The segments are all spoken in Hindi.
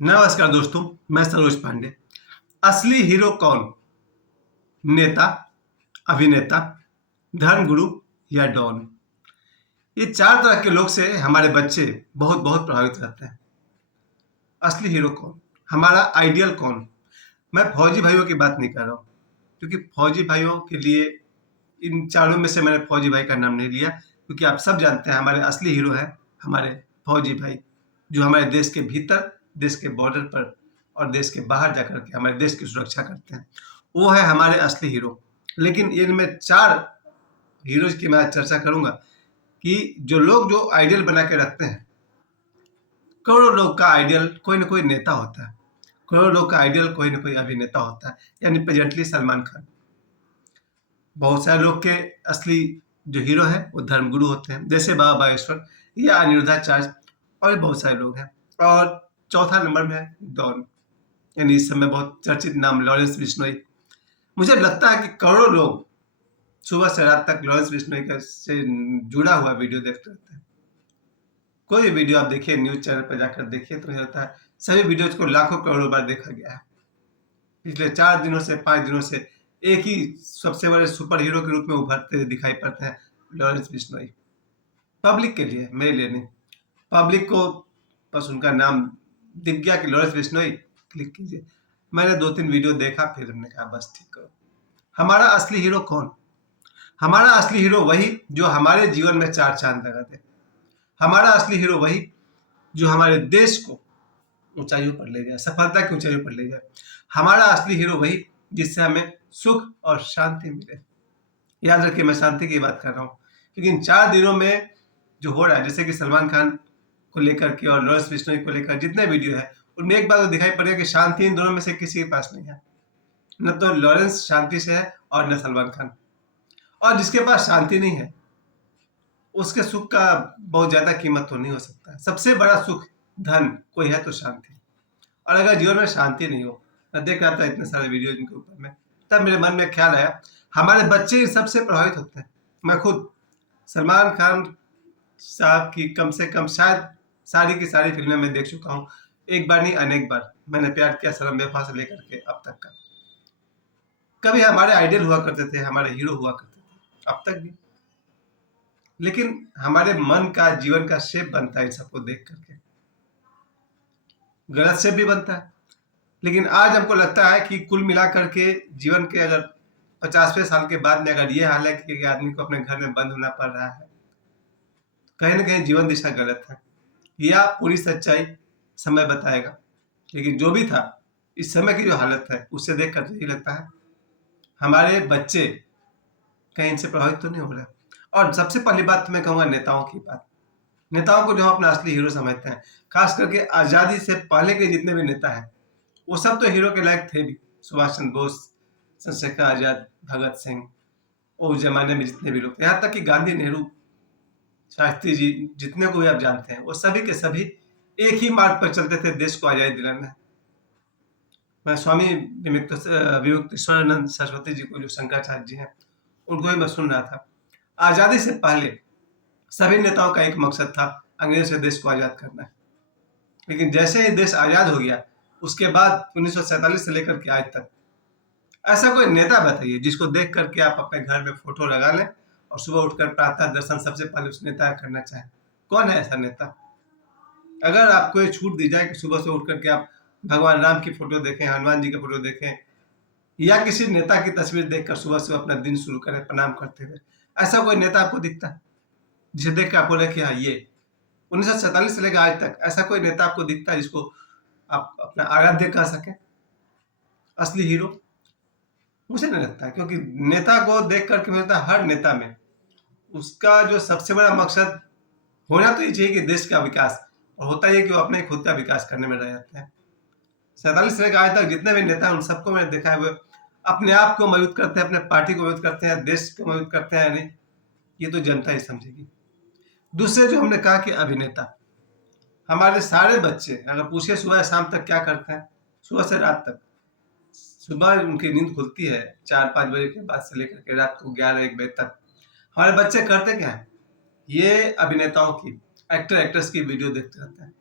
नमस्कार दोस्तों, मैं सरोज पांडे। असली हीरो कौन? नेता, अभिनेता, धर्मगुरु या डॉन? ये चार तरह के लोग से हमारे बच्चे बहुत बहुत प्रभावित रहते हैं। असली हीरो कौन? हमारा आइडियल कौन? मैं फौजी भाइयों की बात नहीं कर रहा हूँ, क्योंकि फौजी भाइयों के लिए इन चारों में से मैंने फौजी भाई का नाम नहीं लिया, क्योंकि आप सब जानते हैं हमारे असली हीरो है हमारे फौजी भाई, जो हमारे देश के भीतर, देश के बॉर्डर पर और देश के बाहर जाकर के हमारे देश की सुरक्षा करते हैं। वो है हमारे असली हीरो। लेकिन इनमें चार हीरोज की मैं आज चर्चा करूंगा कि जो लोग जो आइडियल बना के रखते हैं। करोड़ों लोग का आइडियल कोई ना कोई नेता होता है, करोड़ों लोग का आइडियल कोई ना कोई अभिनेता होता है, यानी प्रेजेंटली सलमान खान। बहुत सारे लोग के असली जो हीरो है वो धर्मगुरु होते हैं, जैसे बाबा बागेश्वर या अनिरुद्धाचार्य, और भी बहुत सारे लोग हैं। और चौथा नंबर में है डॉन, यानी इस समय बहुत चर्चित नाम लॉरेंस बिश्नोई। मुझे लगता है कि करोड़ों लोग सुबह से रात तक लॉरेंस बिश्नोई का से जुड़ा हुआ वीडियो देखते रहते हैं। कोई भी वीडियो आप देखिए, न्यूज चैनल पर जाकर देखिए, तो मुझे लगता है सभी वीडियोज को लाखों करोड़ों बार देखा गया है। पिछले 4 दिनों से 5 दिनों से एक ही सबसे बड़े सुपर हीरो के रूप में उभरते हुए दिखाई पड़ते हैं लॉरेंस बिश्नोई। पब्लिक के लिए, मेरे लिए नहीं। पब्लिक को बस उनका नाम दिख गया कि लॉरेंस बिश्नोई, क्लिक कीजिए। मैंने 2-3 वीडियो देखा, फिर हमने कहा बस ठीक करो। हमारा असली हीरो कौन? हमारा असली हीरो वही जो हमारे जीवन में चार चांद लगा दे। हमारा असली हीरो वही जो हमारे देश को ऊंचाइयों पर ले जाए, सफलता की ऊंचाइयों पर ले जाए। हमारा असली हीरो वही जिससे हमें सुख और शांति मिले। याद रखिए, मैं शांति की बात कर रहा हूँ, क्योंकि इन 4 दिनों में जो हो रहा है, जैसे कि सलमान खान को लेकर के और लॉरेंस बिश्नोई को लेकर जितने वीडियो है, उनमें एक बात तो दिखाई पड़ेगा कि शांति इन दोनों में से किसी के पास नहीं है। न तो लॉरेंस शांति से है और न सलमान खान। और जिसके पास शांति नहीं है, उसके सुख का बहुत ज्यादा कीमत तो नहीं हो सकता है। सबसे बड़ा सुख धन कोई है तो शांति। और अगर जीवन में शांति नहीं हो, मैं देख रहा था इतने सारे वीडियो इनके ऊपर में, तब मेरे मन में ख्याल आया हमारे बच्चे इन सबसे प्रभावित होते हैं। मैं खुद सलमान खान साहब की कम से कम शायद सारी की सारी फिल्में मैं देख चुका हूँ। एक बार नहीं, अनेक बार। मैंने प्यार किया सनम बेवफा से लेकर के अब तक का। कभी हमारे आइडियल हुआ करते थे, हमारे हीरो हुआ करते थे, अब तक भी। लेकिन हमारे मन का, जीवन का शेप बनता है इन सबको देख करके। गलत शेप भी बनता है। लेकिन आज हमको लगता है कि कुल मिलाकर के जीवन के अगर 50वें साल के बाद में अगर ये हाल है कि आदमी को अपने घर में बंद होना पड़ रहा है, कहीं ना कहीं जीवन दिशा गलत है। या पूरी सच्चाई समय बताएगा। लेकिन जो भी था, इस समय की जो हालत है उससे देख कर यही लगता है हमारे बच्चे कहीं इनसे प्रभावित तो नहीं हो रहे। और सबसे पहली बात तो मैं कहूँगा नेताओं की बात। नेताओं को जो हम अपना असली हीरो समझते हैं, खास करके आज़ादी से पहले के जितने भी नेता हैं, वो सब तो हीरो के लायक थे भी। सुभाष चंद्र बोस, चंद्रशेखर आजाद, भगत सिंह, वो उस जमाने में जितने भी लोग थे, यहाँ तक कि गांधी, नेहरू, शास्त्री जी, जितने को भी आप जानते हैं, वो सभी के सभी एक ही मार्ग पर चलते थे देश को आजादी दिलाना। मैं स्वामी विवेकानंद सरस्वती जी को, जो शंकराचार्य जी हैं, उनको ही मैं सुन रहा था। आजादी से पहले सभी नेताओं का एक मकसद था, अंग्रेजों से देश को आजाद करना है। लेकिन जैसे ही देश आजाद हो गया, उसके बाद 1947 से लेकर के आज तक ऐसा कोई नेता बताइए जिसको देख करके आप अपने घर में फोटो लगा लें और सुबह उठकर प्रातः दर्शन सबसे पहले उस नेता का करना चाहें। कौन है ऐसा नेता? अगर आपको ये छूट दी जाए कि सुबह से उठ करके आप भगवान राम की फोटो देखें, हनुमान जी की फोटो देखें, या किसी नेता की तस्वीर देखकर सुबह से अपना दिन शुरू करें प्रणाम करते हुए, ऐसा कोई नेता आपको दिखता है जिसे देख कर आप बोले कि हाँ, ये 1947 से लेकर आज तक ऐसा कोई नेता आपको दिखता है जिसको आप अपना आराध्य कह सकें, असली हीरो? मुझे नहीं लगता है, क्योंकि नेता को देख करके मुझे लगता है हर नेता में उसका जो सबसे बड़ा मकसद होना तो ये चाहिए कि देश का विकास, और होता ही है कि वो अपने खुद का विकास करने में रह जाते हैं। 47 से लेकर आज तक जितने भी नेता हैं, उन सबको मैंने देखा है, वो अपने आप को मजबूत करते हैं, अपने पार्टी को मजबूत करते हैं, देश को मजबूत करते हैं। नहीं, ये तो जनता ही समझेगी। दूसरे जो हमने कहा कि अभिनेता, हमारे सारे बच्चे अगर पूछे सुबह शाम तक क्या करते हैं, सुबह से रात तक, सुबह उनकी नींद खुलती है 4-5 बजे के बाद से लेकर के रात को 11-1 बजे तक, हमारे बच्चे करते क्या है? ये अभिनेताओं की, एक्टर एक्ट्रेस की वीडियो देखते रहते हैं।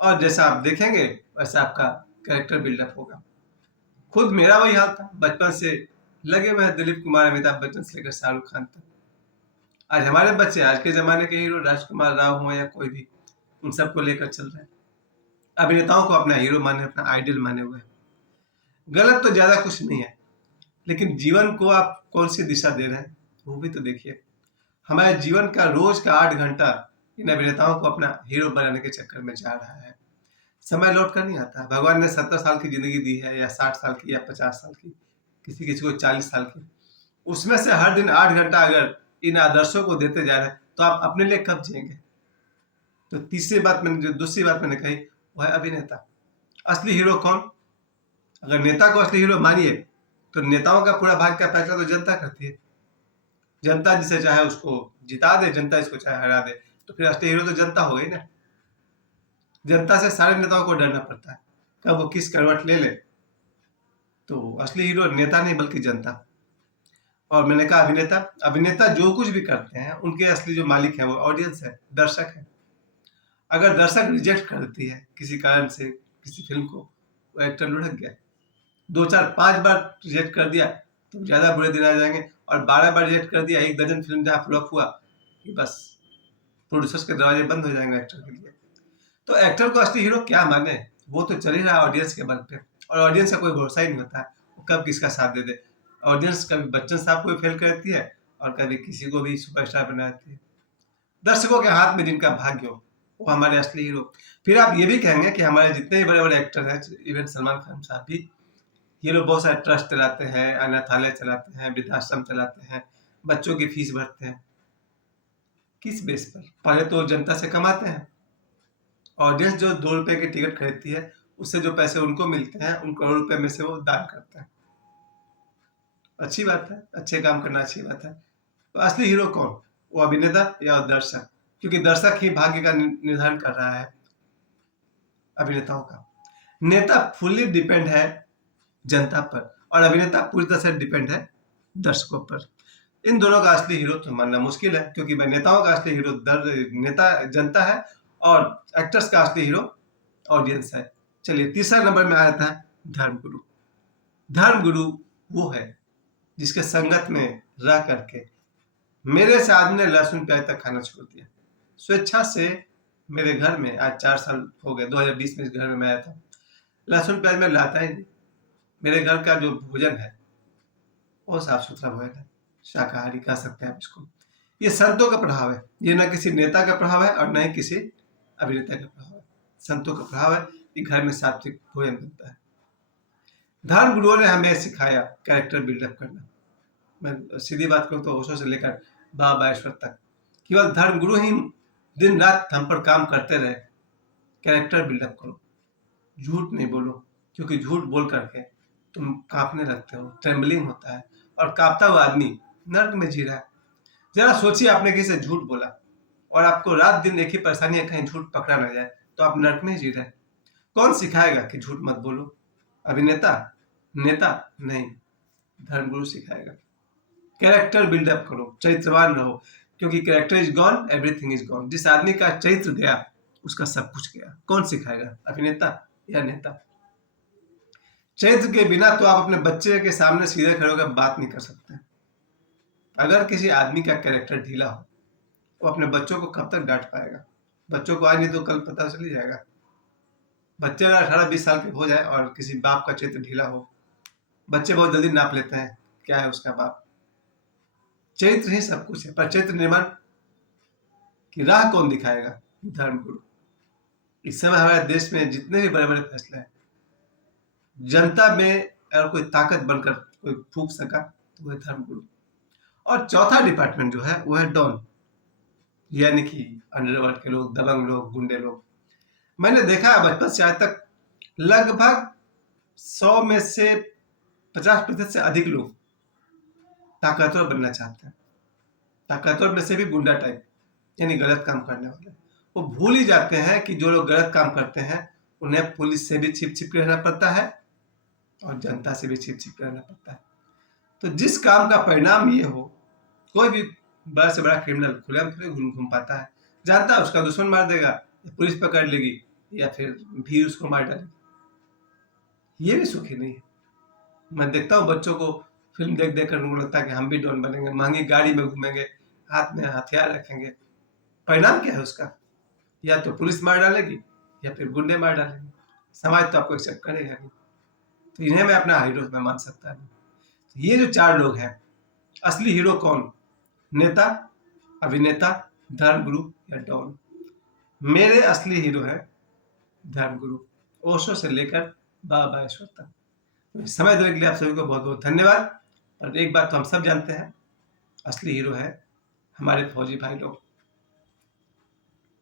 और जैसा आप देखेंगे वैसा आपका कैरेक्टर बिल्डअप होगा। खुद मेरा वही हाल था, बचपन से लगे हुए हैं दिलीप कुमार, अमिताभ बच्चन से लेकर शाहरुख खान तक। आज हमारे बच्चे आज के जमाने के हीरो राजकुमार राव हो या कोई भी, उन सबको लेकर चल रहे हैं, अभिनेताओं को अपना हीरो माने, अपना आइडल माने हुए हैं। गलत तो ज्यादा कुछ नहीं है, लेकिन जीवन को आप कौन सी दिशा दे रहे हैं वो भी तो देखिए। हमारे जीवन का रोज का 8 घंटा इन अभिनेताओं को अपना हीरो बनाने के चक्कर में जा रहा है। समय लौट कर नहीं आता। भगवान ने 70 साल की जिंदगी दी है, या 60 साल की, या 50 साल की, किसी किसी को 40 साल की। उसमें से हर दिन 8 घंटा अगर इन आदर्शों को देते जा रहे हैं तो आप अपने लिए कब जिएंगे? तो दूसरी बात मैंने कही वो है अभिनेता। असली हीरो कौन? अगर नेता को असली हीरो मानिए तो नेताओं का पूरा भाग का फैसला तो जनता करती है। जनता जिसे चाहे उसको जिता दे, जनता इसको चाहे हरा दे, तो फिर असली हीरो तो जनता हो गई ना। जनता से सारे नेताओं को डरना पड़ता है, कब वो किस करवट ले ले। तो असली हीरो नेता नहीं बल्कि जनता। और मैंने कहा अभिनेता, अभिनेता जो कुछ भी करते हैं उनके असली जो मालिक है वो ऑडियंस है, दर्शक है। अगर दर्शक रिजेक्ट कर देती है किसी कारण से किसी फिल्म को, वो एक्टर लुढ़क गया। 2 4 5 बार रिजेक्ट कर दिया तो ज्यादा बुरे दिन आ जाएंगे, और 12 बार रिजेक्ट कर दिया, 1 दर्जन फिल्म जहाँ फ्लॉप हुआ कि बस प्रोड्यूसर्स के दरवाजे बंद हो जाएंगे एक्टर के लिए। तो एक्टर को असली हीरो क्या माने? वो तो चल ही रहा है ऑडियंस के बल पे, और ऑडियंस का कोई भरोसा ही नहीं होता है वो कब किसका साथ दे दे। ऑडियंस कभी बच्चन साहब को फेल करती है और कभी किसी को भी सुपरस्टार बनाती है। दर्शकों के हाथ में जिनका भाग्य हो वो हमारे असली हीरो। फिर आप ये भी कहेंगे कि हमारे जितने भी बड़े बड़े एक्टर हैं, इवन सलमान खान साहब भी, ये लोग बहुत सारे ट्रस्ट चलाते हैं, अनाथालय चलाते हैं, वृद्धाश्रम चलाते हैं, बच्चों की फीस भरते हैं। किस बेस पर? पहले तो जनता से कमाते हैं। ऑडियंस जो 2 रुपए की टिकट खरीदती है, उससे जो पैसे उनको मिलते हैं उन करोड़ रुपए में से वो दान करते हैं। अच्छी बात है, अच्छे काम करना अच्छी बात है। तो असली हीरो कौन? वो अभिनेता या दर्शक? क्योंकि दर्शक ही भाग्य का निर्धारण कर रहा है अभिनेताओं का। नेता फुल्ली डिपेंड है जनता पर, और अभिनेता पूरी तरह से डिपेंड है दर्शकों पर। इन दोनों का असली हीरो तो मानना मुश्किल है, क्योंकि नेताओं का असली हीरो नेता जनता है, और एक्टर्स का असली हीरो ऑडियंस है। चलिए तीसरा नंबर में आया था धर्मगुरु। धर्मगुरु वो है जिसके संगत में रह करके मेरे से आदमी ने लहसुन प्याज तक खाना छोड़ दिया। स्वेच्छा से मेरे घर में आज 4 साल हो गए, 2020 में इस घर में मैं आया था। लहसुन प्याज में लाता ही नहीं। मेरे घर का जो भोजन है वो साफ सुथरा भोजन है, शाकाहारी कह सकते हैं आप इसको। ये संतों का प्रभाव है, ये ना किसी नेता का प्रभाव है और न ही किसी अभिनेता का प्रभाव है। संतों का प्रभाव है कि घर में सात्विक भोजन बनता है। धर्म गुरुओं ने हमें सिखाया कैरेक्टर बिल्डअप करना। मैं सीधी बात करूं तो ओशो से लेकर बाबा ईश्वर तक, केवल धर्म गुरु ही दिन रात हम पर काम करते रहे। कैरेक्टर बिल्डअप करो, झूठ नहीं बोलो, क्योंकि झूठ बोल करके तुम कांपने लगते हो, ट्रेम्बलिंग होता है, और कांपता हुआ आदमी नर्क में जी रहा है। जरा सोचिए, आपने किसी से झूठ बोला और आपको रात दिन एक ही परेशानी है, कहीं झूठ पकड़ा ना जाए, तो आप नर्क में जी रहे हैं। कौन सिखाएगा कि झूठ मत बोलो? अभिनेता? नेता? नहीं, धर्मगुरु सिखाएगा। कैरेक्टर बिल्डअप करो, चरित्रवान रहो, क्योंकि character is gone, everything is gone. जिस आदमी का चरित्र गया उसका सब कुछ गया। कौन सिखाएगा? अभिनेता या नेता? चरित्र के बिना तो आप अपने बच्चे के सामने सीधे खड़े होकर बात नहीं कर सकते। अगर किसी आदमी का कैरेक्टर ढीला हो, वो अपने बच्चों को कब तक डांट पाएगा? बच्चों को आज नहीं तो कल पता चल ही जाएगा। बच्चे 18-20 साल के हो जाए और किसी बाप का चरित्र ढीला हो, बच्चे बहुत जल्दी नाप लेते हैं क्या है उसका बाप। चरित्र ही सब कुछ है, पर चरित्र निर्माण की राह कौन दिखाएगा? धर्मगुरु। इस समय हमारे देश में जितने भी बड़े बड़े फैसले हैं, जनता में अगर कोई ताकत बनकर कोई फूंक सका तो वह धर्मगुरु। और चौथा डिपार्टमेंट जो है वो है डॉन, यानी कि अंडरवर्ल्ड के लोग, दबंग लोग, गुंडे लोग। मैंने देखा है बचपन से आज तक लगभग 100 में से 50% से अधिक लोग ताकतवर बनना चाहते हैं। ताकतवर में से भी गुंडा टाइप, यानी गलत काम करने वाले। वो भूल ही जाते हैं कि जो लोग गलत काम करते हैं उन्हें पुलिस से भी छिप छिप के रहना पड़ता है और जनता से भी छिप छिप के रहना पड़ता है। तो जिस काम का परिणाम ये हो, कोई भी बड़ा से बड़ा क्रिमिनल खुलेआम थोड़े घूम पाता है। जानता है उसका दुश्मन मार देगा, या पुलिस पकड़ लेगी, या फिर भीड़ उसको मार डालेगी। ये भी सुखी नहीं है। मैं देखता हूँ बच्चों को फिल्म देख देख कर उनको लगता है कि हम भी डॉन बनेंगे, महंगी गाड़ी में घूमेंगे, हाथ में हथियार रखेंगे। परिणाम क्या है उसका? या तो पुलिस मार डालेगी या फिर गुंडे मार डालेंगे। समाज तो आपको एक्सेप्ट करेगा नहीं। तो इन्हें मैं अपना हीरो मैं मान सकता नहीं। तो ये जो 4 लोग हैं, असली हीरो कौन? नेता, अभिनेता, धर्मगुरु या डॉन? मेरे असली हीरो है धर्मगुरु, ओशो से लेकर बाबा ईश्वर तक। तो समय देने के लिए आप सभी को बहुत बहुत धन्यवाद। और एक बात तो हम सब जानते हैं, असली हीरो है हमारे फौजी भाई लोग।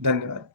धन्यवाद।